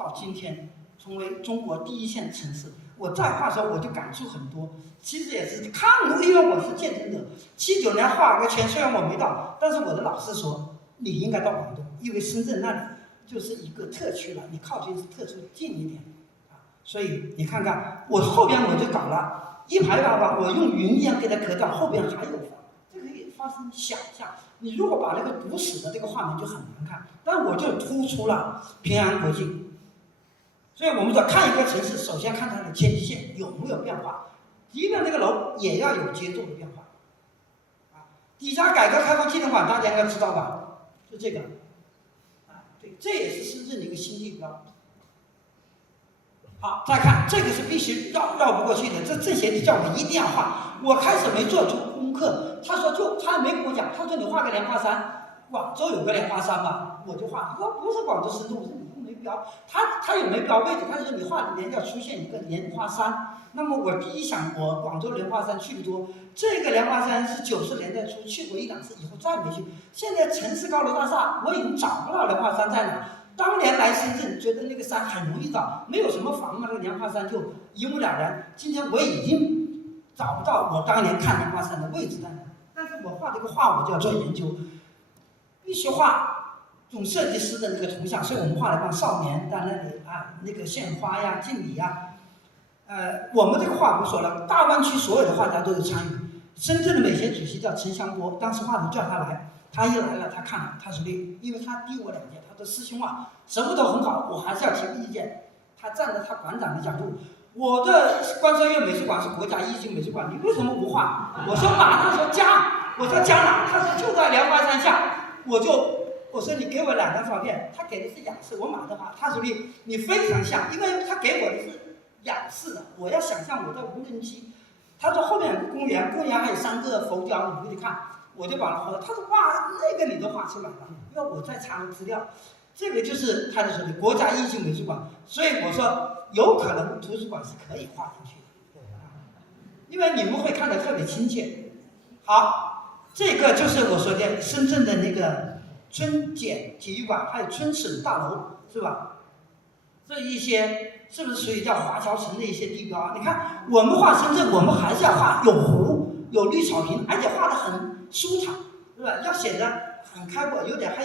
到今天成为中国第一线城市。我在画的时候我就感触很多，其实也是看过，因为我是见证者。79年画个圈，虽然我没到，但是我的老师说你应该到广东，因为深圳那里就是一个特区了，你靠近特区近一点啊。所以你看看我后边我就搞了一排画画，我用云一样给它隔断，后边还有画，这个可以发生想象。你如果把那个堵死的这个画面就很难看，但我就突出了平安国际。所以我们说看一个城市，首先看它的天际线有没有变化，即便这个楼也要有节奏的变化。啊，底下改革开放纪念馆大家应该知道吧？就这个，啊，对，这也是深圳的一个新地标。好，再看这个是必须绕不过去的，这些叫我一定要画。我开始没做出功课，他说他没跟我讲，他说你画个莲花山，广州有个莲花山吧，我就画。他说不是广州深圳，我说你都没标，他也没标位置，他说你画里面要出现一个莲花山。那么我第一想，我广州莲花山去的多，这个莲花山是90年代初去过1、2次，以后再没去。现在城市高楼大厦，我已经找不到莲花山在哪。当年来深圳，觉得那个山很容易找，没有什么房嘛，那个莲花山就一目了然。今天我已经找不到我当年看莲花山的位置在哪，但是我画这个画我就要做研究，必须画总设计师的那个图像，所以我们画了一帮少年在那里啊，那个献花呀、敬礼呀。我们这个画不说了，大湾区所有的画家都有参与。深圳的美协主席叫陈香波，当时画图叫他来。他一来了，他看了，他说的，因为他低我2届，他的师兄啊，什么都很好，我还是要提个意见。他站在他馆长的角度，我的关山月美术馆是国家一级美术馆，你为什么不画？我说马，他说江，我说江哪？他说就在莲花山下。我说你给我2张照片，他给的是雅士，我马上画。他说的你非常像，因为他给我的是雅士的，我要想象我在无人机。他说后面有个公园，公园还有3个佛雕，你回去看。我就把它画了，他说哇，那个你都画出来了，因为我在查资料，这个就是他的说的国家一级美术馆，所以我说有可能图书馆是可以画进去的，因为你们会看得特别亲切。好，这个就是我说的深圳的那个春茧体育馆，还有春省大楼，是吧？这一些是不是属于叫华侨城的一些地标啊？你看我们画深圳，我们还是要画有湖、有绿草坪，而且画得很舒坦，是吧？要显得很开阔，有点还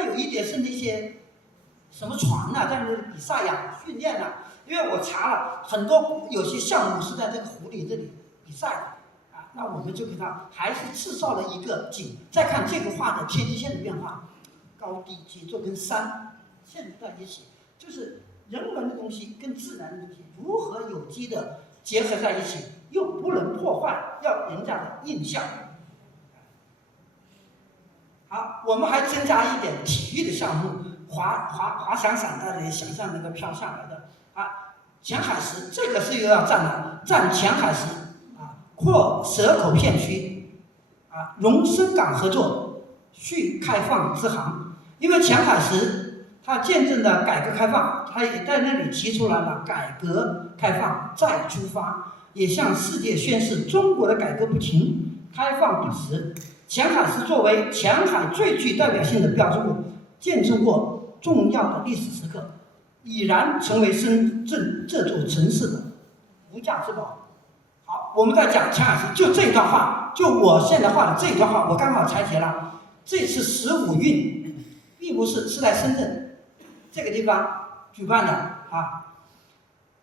有一点是那些什么船呐、在那里比赛呀、训练呐。因为我查了很多，有些项目是在这个湖里这里比赛的啊。那我们就给它还是制造了一个景。再看这个画的天际线的变化，高低节奏跟山嵌入在一起，就是人文的东西跟自然的东西如何有机的结合在一起，又不能破坏要人家的印象。好，我们还增加一点体育的项目，滑翔伞，大家也想象那个飘下来的啊。前海石这个是又要占了，占前海石啊，扩蛇口片区啊，蓉深港合作，续开放支行。因为前海石它见证了改革开放，它也在那里提出来了改革开放再出发，也向世界宣示中国的改革不停，开放不止。前海石作为前海最具代表性的标志物，见证过重要的历史时刻，已然成为深圳这座城市的无价之宝。好，我们再讲前海石，就这一段话，就我现在画的这一段话，我刚好拆解了。这次15运闭幕式是在深圳这个地方举办的啊，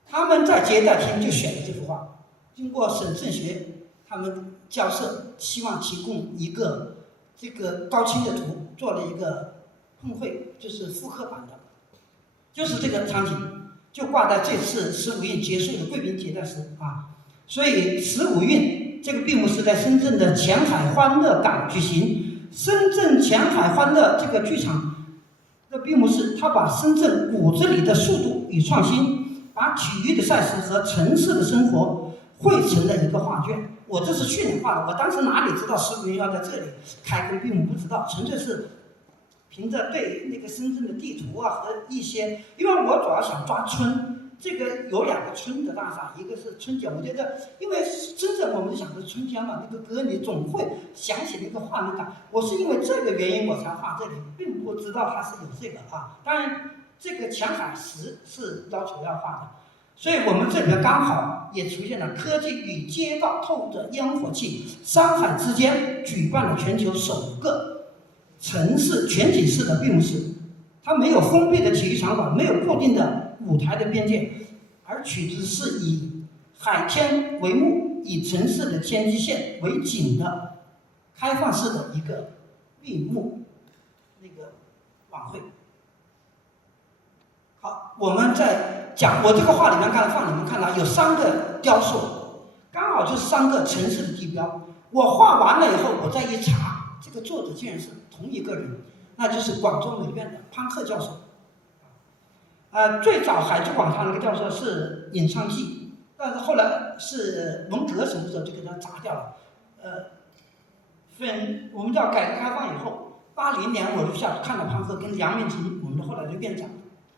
他们在接待厅就选了这幅画，经过沈胜学他们交涉，希望提供一个这个高清的图，做了一个碰绘，就是复刻版的，就是这个场景，就挂在这次15运结束的贵宾接待室啊。所以15运这个闭幕式在深圳的前海欢乐港举行，深圳前海欢乐这个剧场的闭幕式，它把深圳骨子里的速度与创新，把体育的赛事和城市的生活汇成了一个画卷。我这是去年画的，我当时哪里知道15运要在这里开个闭幕，不知道，纯粹是凭着对那个深圳的地图啊和一些，因为我主要想抓春，这个有2个春的大厦，一个是春节，我觉得因为深圳我们就想着春天嘛，那个歌你总会想起那个画面感。我是因为这个原因我才画这里，并不知道它是有这个啊。当然这个前海石是要求要画的，所以我们这里面刚好也出现了科技与街道透着烟火气，山海之间举办了全球首个城市全景式的闭幕式，它没有封闭的体育场馆，没有固定的舞台的边界，而取的是以海天为幕，以城市的天际线为景的开放式的一个闭幕那个晚会。好，我们在讲我这个画里面放你们看到有3个雕塑，刚好就是3个城市的地标。我画完了以后，我再一查，这个作者竟然是同一个人，那就是广州美院的潘鹤教授。最早海之广场那个教授是尹昌济，但是后来是文革什么时候就给他砸掉了。我们叫改革开放以后，80年我就下去看了潘鹤跟梁明婷，我们的后来的院长